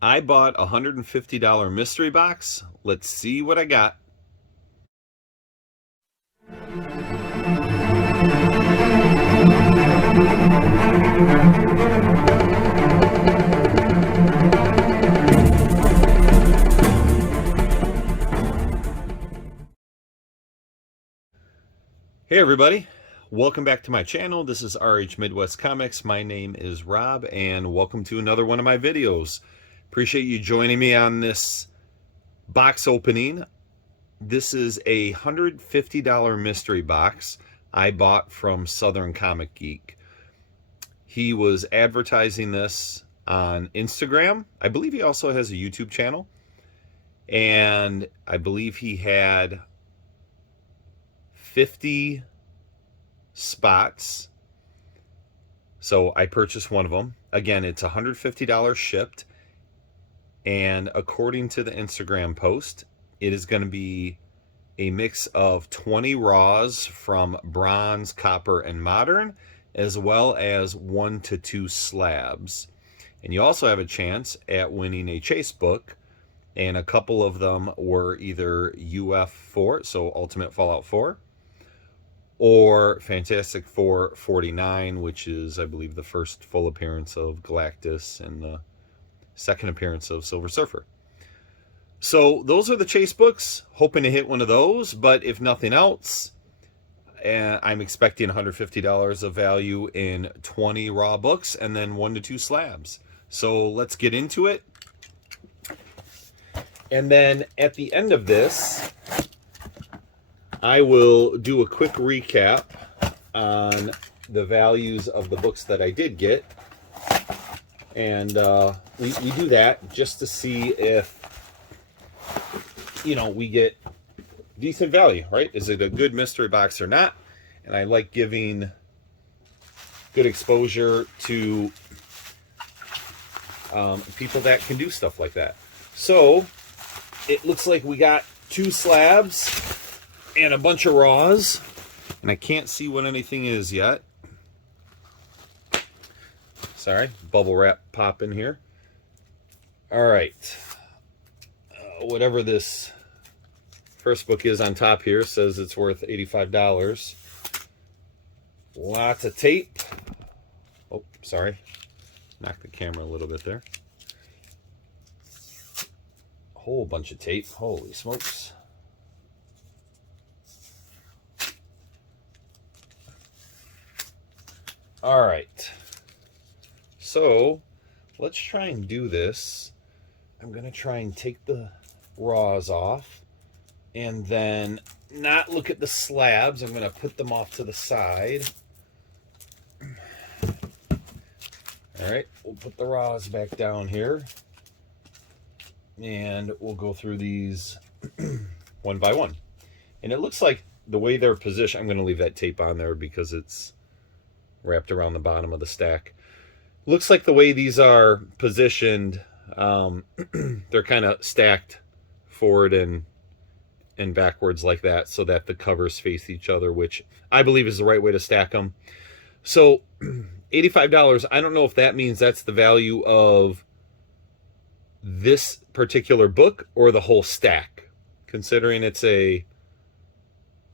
I bought a $150 mystery box. Let's see what I got. Hey everybody, welcome back to my channel. This is RH Midwest Comics. My name is Rob and welcome to another one of my videos. Appreciate you joining me on this box opening. This is a $150 mystery box I bought from Southern Comic Geek. He was advertising this on Instagram. I believe he also has a YouTube channel. And I believe he had 50 spots. So I purchased one of them. Again, it's $150 shipped. And according to the Instagram post, it is going to be a mix of 20 raws from bronze, copper, and modern, as well as 1 to 2 slabs. And you also have a chance at winning a chase book, and a couple of them were either UF4, so Ultimate Fallout 4, or Fantastic Four 49, which is, I believe, the first full appearance of Galactus and the second appearance of Silver Surfer. So those are the chase books. Hoping to hit one of those, but if nothing else, I'm expecting $150 of value in 20 raw books and then 1 to 2 slabs. So let's get into it. And then at the end of this, I will do a quick recap on the values of the books that I did get. And we do that just to see if, we get decent value, right? Is it a good mystery box or not? And I like giving good exposure to people that can do stuff like that. So it looks like we got 2 slabs and a bunch of raws, and I can't see what anything is yet. Sorry, bubble wrap popping here. All right, whatever this first book is on top here says it's worth $85. Lots of tape. Oh, sorry, knocked the camera a little bit there. A whole bunch of tape. Holy smokes. All right, so let's try and do this. I'm going to try and take the raws off and then not look at the slabs. I'm going to put them off to the side. All right, we'll put the raws back down here and we'll go through these one by one. And it looks like the way they're positioned, I'm going to leave that tape on there because it's wrapped around the bottom of the stack. Looks like the way these are positioned, they're kind of stacked forward and backwards like that so that the covers face each other, which I believe is the right way to stack them. So $85, I don't know if that means that's the value of this particular book or the whole stack. Considering it's a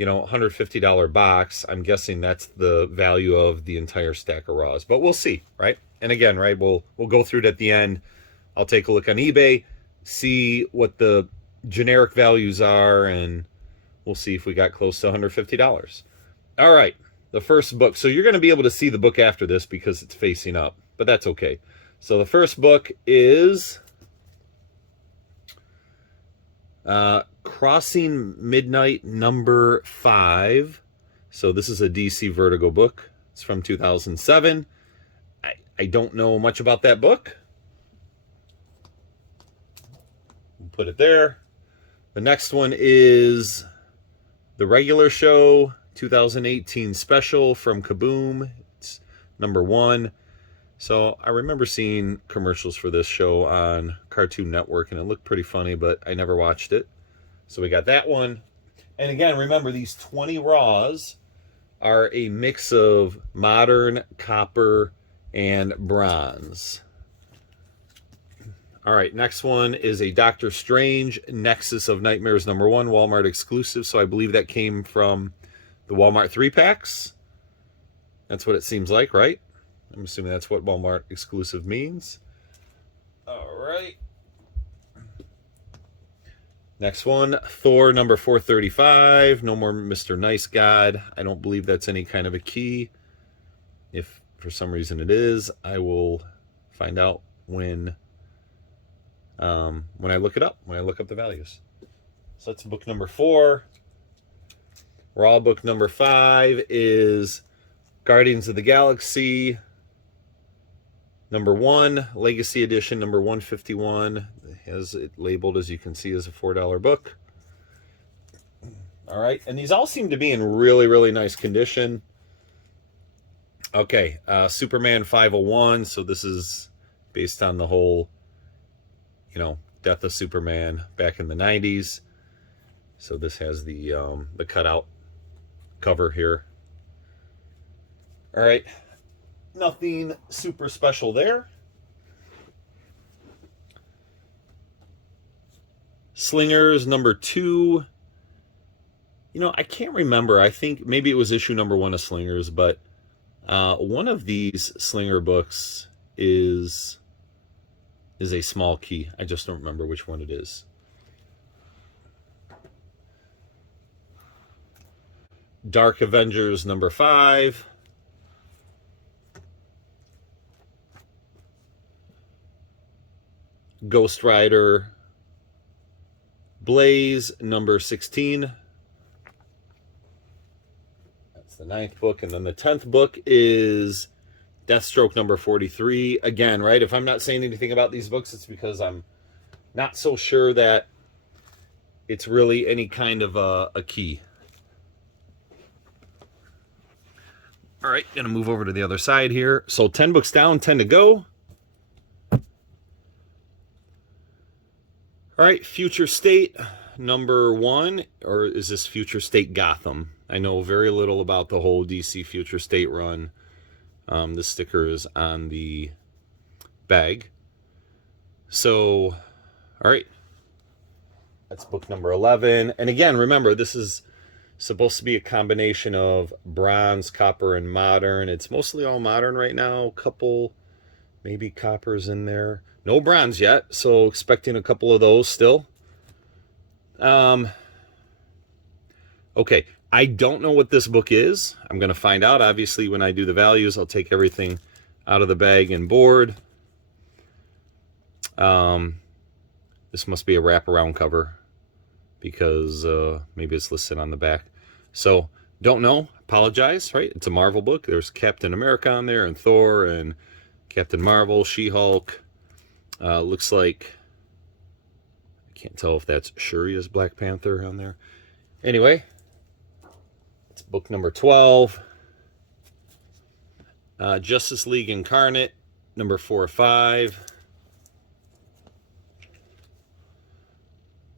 $150 box, I'm guessing that's the value of the entire stack of raws, but we'll see, right? And again, right, we'll go through it at the end. I'll take a look on eBay, see what the generic values are, and we'll see if we got close to $150. All right, the first book. So you're going to be able to see the book after this because it's facing up, but that's okay. So the first book is Crossing Midnight number 5. So this is a DC Vertigo book. It's from 2007. I don't know much about that book. We'll put it there. The next one is The Regular Show 2018 special from Kaboom. It's number 1. So I remember seeing commercials for this show on Cartoon Network, and it looked pretty funny, but I never watched it. So we got that one. And again, remember, these 20 raws are a mix of modern, copper, and bronze. All right, next one is a Doctor Strange Nexus of Nightmares #1, Walmart exclusive. So I believe that came from the Walmart 3-packs. That's what it seems like, right? I'm assuming that's what Walmart exclusive means. All right. Next one, Thor #435. No more Mr. Nice God. I don't believe that's any kind of a key. If for some reason it is, I will find out when I look it up, when I look up the values. So that's book number 4. Raw book number 5 is Guardians of the Galaxy #1, Legacy Edition #151. It has it labeled, as you can see, as a $4 book. All right, and these all seem to be in really, really nice condition. Okay, Superman 501. So this is based on the whole, death of Superman back in the 90s. So this has the cutout cover here. All right, nothing super special there. Slingers #2. I can't remember. I think maybe it was issue #1 of Slingers, but one of these Slinger books is a small key. I just don't remember which one it is. Dark Avengers #5. Ghost Rider Blaze #16. That's the 9th book. And then the 10th book is Deathstroke #43. Again, right, if I'm not saying anything about these books, it's because I'm not so sure that it's really any kind of a key. All right, gonna move over to the other side here. So 10 books down, 10 to go. All right, Future State #1, or is this Future State Gotham? I know very little about the whole DC Future State run. The sticker is on the bag. So, all right, that's book number 11. And again, remember, this is supposed to be a combination of bronze, copper, and modern. It's mostly all modern right now. Couple, maybe coppers in there. No bronze yet, so expecting a couple of those still. Okay, I don't know what this book is. I'm going to find out, obviously, when I do the values. I'll take everything out of the bag and board. This must be a wraparound cover because maybe it's listed on the back. So, don't know. Apologize, right? It's a Marvel book. There's Captain America on there, and Thor, and Captain Marvel, She-Hulk. Looks like, I can't tell if that's Shuri as Black Panther on there. Anyway, it's book number 12. Justice League Incarnate, #4 or 5.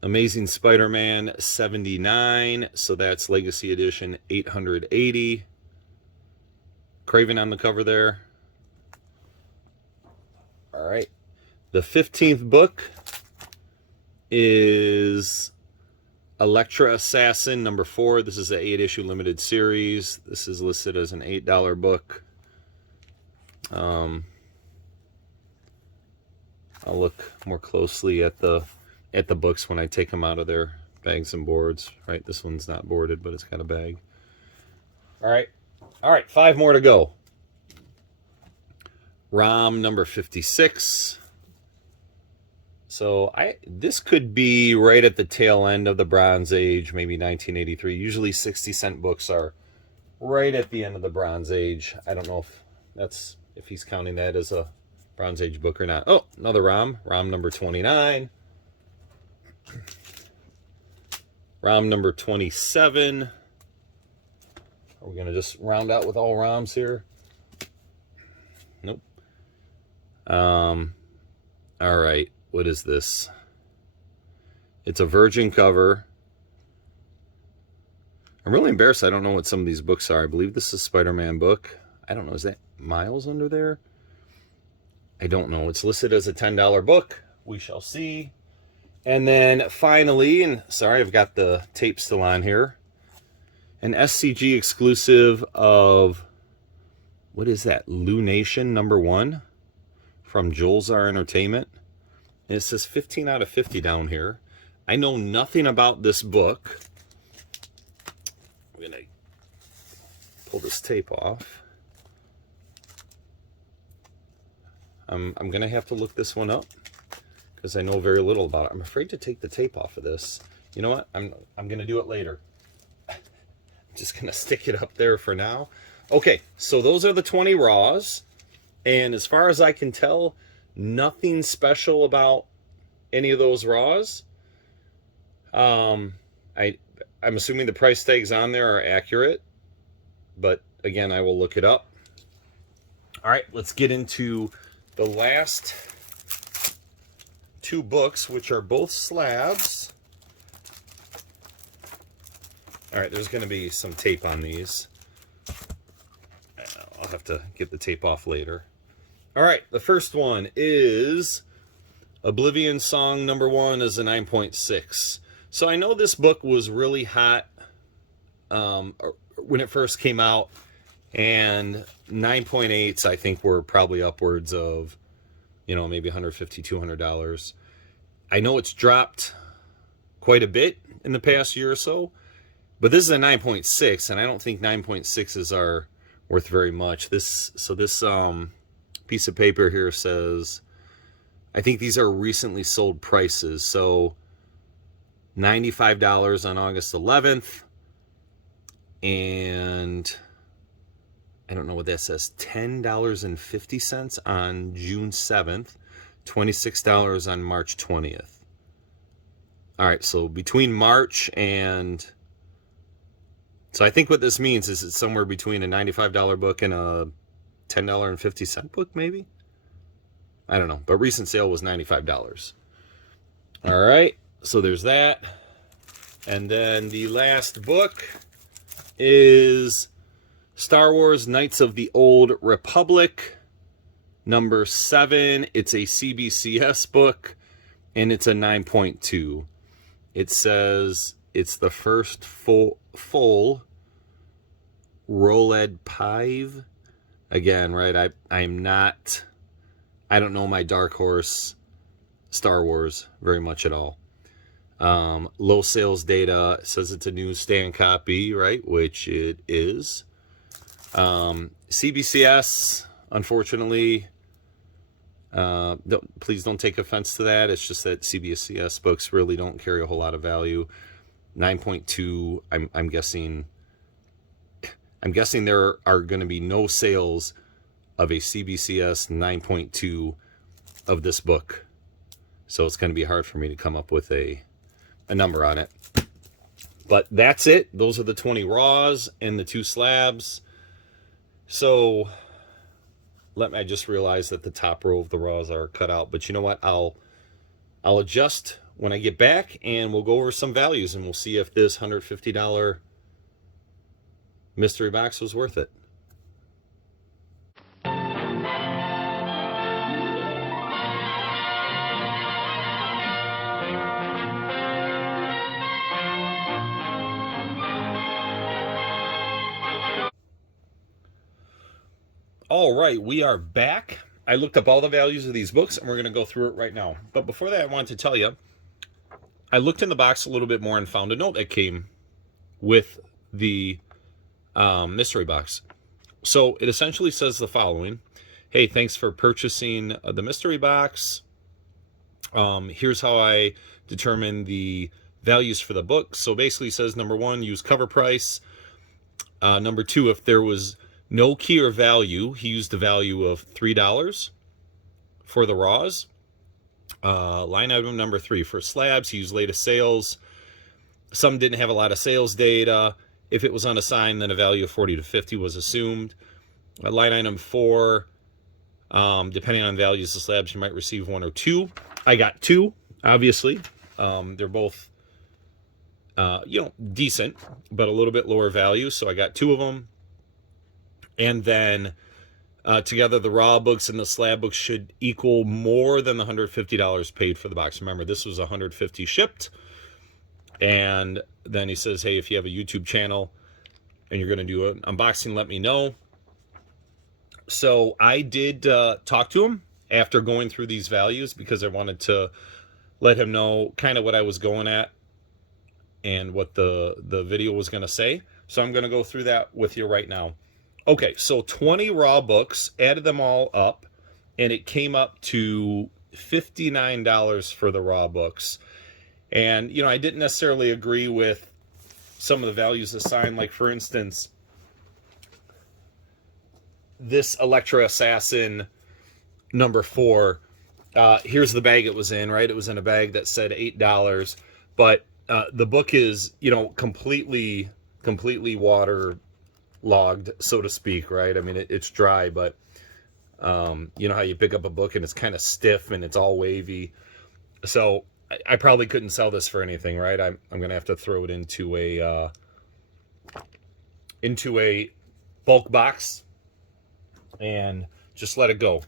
Amazing Spider-Man 79. So that's Legacy Edition 880. Craven on the cover there. All right. The 15th book is Elektra Assassin #4. This is an 8-issue limited series. This is listed as an $8 book. I'll look more closely at the books when I take them out of their bags and boards. Right, this one's not boarded, but it's got a bag. All right, 5 more to go. ROM #56. So this could be right at the tail end of the Bronze Age, maybe 1983. Usually 60-cent books are right at the end of the Bronze Age. I don't know if he's counting that as a Bronze Age book or not. Oh, another ROM #29. ROM #27. Are we going to just round out with all ROMs here? Nope. All right. What is this? It's a virgin cover. I'm really embarrassed. I don't know what some of these books are. I believe this is a Spider-Man book. I don't know. Is that Miles under there? I don't know. It's listed as a $10 book. we shall see. And then finally, and sorry, I've got the tape still on here, an SCG exclusive of, what is that, Lunation #1 from Joelzar Entertainment. And it says 15 out of 50 down here. I know nothing about this book. I'm going to pull this tape off. I'm going to have to look this one up because I know very little about it. I'm afraid to take the tape off of this. You know what? I'm going to do it later. I'm just going to stick it up there for now. Okay, so those are the 20 raws. And as far as I can tell, nothing special about any of those raws. I'm assuming the price tags on there are accurate. But again, I will look it up. All right, let's get into the last two books, which are both slabs. All right, there's going to be some tape on these. I'll have to get the tape off later. All right, the first one is Oblivion Song #1 is a 9.6. So I know this book was really hot when it first came out, and 9.8s I think were probably upwards of, you know, maybe $150, $200. I know it's dropped quite a bit in the past year or so, but this is a 9.6, and I don't think 9.6s are worth very much. This piece of paper here says, I think these are recently sold prices. So $95 on August 11th, and I don't know what that says, $10.50 on June 7th, $26 on March 20th. All right, so between March and... So I think what this means is it's somewhere between a $95 book and a $10.50 book, maybe? I don't know, but recent sale was $95. All right, so there's that. And then the last book is Star Wars Knights of the Old Republic, #7. It's a CBCS book, and it's a 9.2. It says it's the first full Roled Pive. Again, right, I don't know my Dark Horse Star Wars very much at all. Low sales data says it's a newsstand copy, right, which it is. CBCS, unfortunately, please don't take offense to that. It's just that CBCS books really don't carry a whole lot of value. 9.2, I'm guessing there are going to be no sales of a CBCS 9.2 of this book. So it's going to be hard for me to come up with a number on it. But that's it. Those are the 20 raws and the 2 slabs. So I just realized that the top row of the raws are cut out. But you know what? I'll adjust when I get back, and we'll go over some values, and we'll see if this $150 mystery box was worth it. All right, we are back. I looked up all the values of these books, and we're going to go through it right now. But before that, I wanted to tell you, I looked in the box a little bit more and found a note that came with the mystery box. So it essentially says the following: hey, thanks for purchasing the mystery box. Here's how I determine the values for the book. So basically it says, #1, use cover price. #2, if there was no key or value, he used the value of $3 for the raws. Line item #3, for slabs, he used latest sales. Some didn't have a lot of sales data. If it was unassigned, then a value of 40 to 50 was assumed. Line item 4, depending on values of slabs, you might receive 1 or 2. I got 2, obviously. They're both, decent, but a little bit lower value. So I got 2 of them. And then Together, the raw books and the slab books should equal more than the $150 paid for the box. Remember, this was $150 shipped. And then he says, hey, if you have a YouTube channel and you're going to do an unboxing, let me know. So I did talk to him after going through these values, because I wanted to let him know kind of what I was going at and what the video was going to say. So I'm going to go through that with you right now. Okay, so 20 raw books, added them all up, and it came up to $59 for the raw books. And, you know, I didn't necessarily agree with some of the values assigned. Like, for instance, this Electra Assassin number 4, here's the bag it was in, right? It was in a bag that said $8, but the book is, you know, completely water logged, so to speak, right? I mean, it's dry, but you know how you pick up a book and it's kind of stiff and it's all wavy. So I probably couldn't sell this for anything, right? I'm gonna have to throw it into a bulk box and just let it go.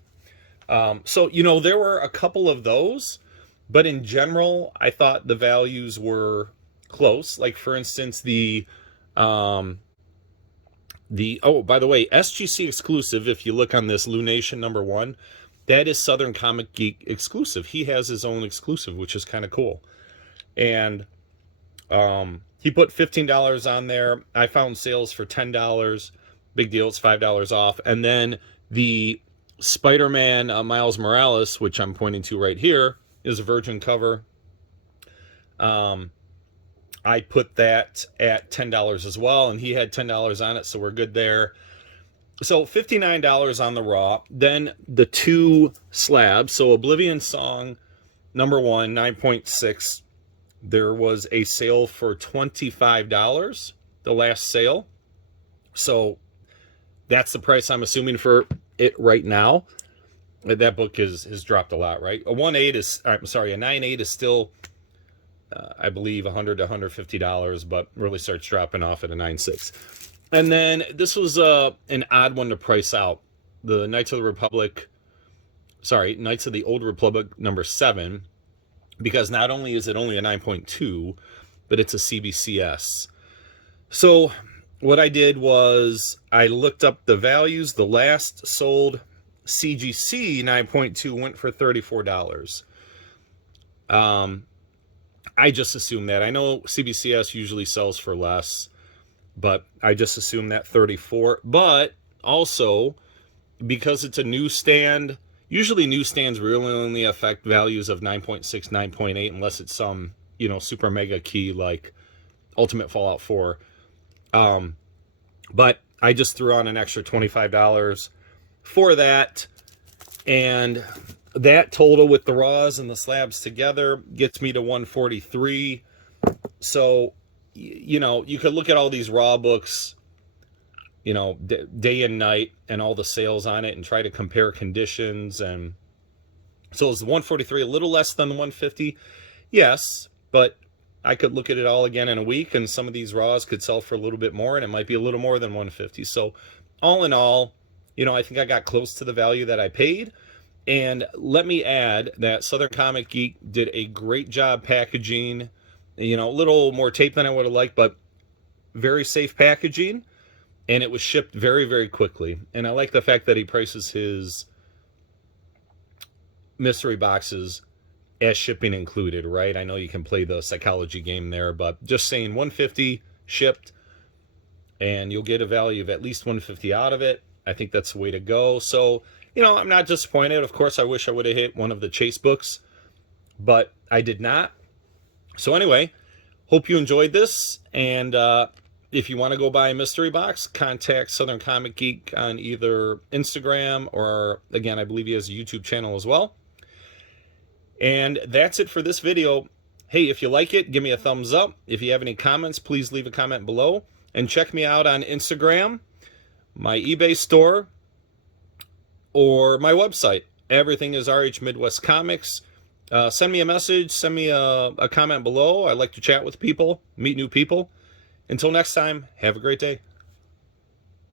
So, you know, there were a couple of those, but in general, I thought the values were close. Like, for instance, oh, by the way, SGC exclusive, if you look on this Lunation number 1, that is Southern Comic Geek exclusive. He has his own exclusive, which is kind of cool. And he put $15 on there. I found sales for $10. Big deal, it's $5 off. And then the Spider-Man Miles Morales, which I'm pointing to right here, is a virgin cover. I put that at $10 as well, and he had $10 on it, so we're good there. So $59 on the raw. Then the 2 slabs. So Oblivion Song number 1, 9.6. There was a sale for $25, the last sale. So that's the price I'm assuming for it right now. That book has dropped a lot, right? A 1.8 is, I'm sorry, a 9.8 is still, I believe, $100 to $150, but really starts dropping off at a 9.6. And then this was an odd one to price out. The Knights of the Old Republic number 7, because not only is it only a 9.2, but it's a CBCS. So what I did was I looked up the values. The last sold CGC 9.2 went for $34. I just assumed that. I know CBCS usually sells for less, but I just assumed that 34. But also, because it's a newsstand, usually newsstands really only affect values of 9.6, 9.8, unless it's some, you know, super mega key like Ultimate Fallout 4. But I just threw on an extra $25 for that, and that total with the raws and the slabs together gets me to $143. So, you know, you could look at all these raw books, you know, day and night, and all the sales on it, and try to compare conditions. And so is the 143 a little less than the 150? Yes, but I could look at it all again in a week, and some of these raws could sell for a little bit more, and it might be a little more than 150. So all in all, you know, I think I got close to the value that I paid. And let me add that Southern Comic Geek did a great job packaging. You know, a little more tape than I would have liked, but very safe packaging. And it was shipped very, very quickly. And I like the fact that he prices his mystery boxes as shipping included, right? I know you can play the psychology game there, but just saying $150 shipped, and you'll get a value of at least $150 out of it. I think that's the way to go. So, you know, I'm not disappointed. Of course, I wish I would have hit one of the Chase books, but I did not. So anyway, hope you enjoyed this. And if you want to go buy a mystery box, contact Southern Comic Geek on either Instagram or, again, I believe he has a YouTube channel as well. And that's it for this video. Hey, if you like it, give me a thumbs up. If you have any comments, please leave a comment below. And check me out on Instagram, my eBay store, or my website. Everything is RH Midwest Comics. Send me a message, send me a comment below. I like to chat with people, meet new people. Until next time, have a great day.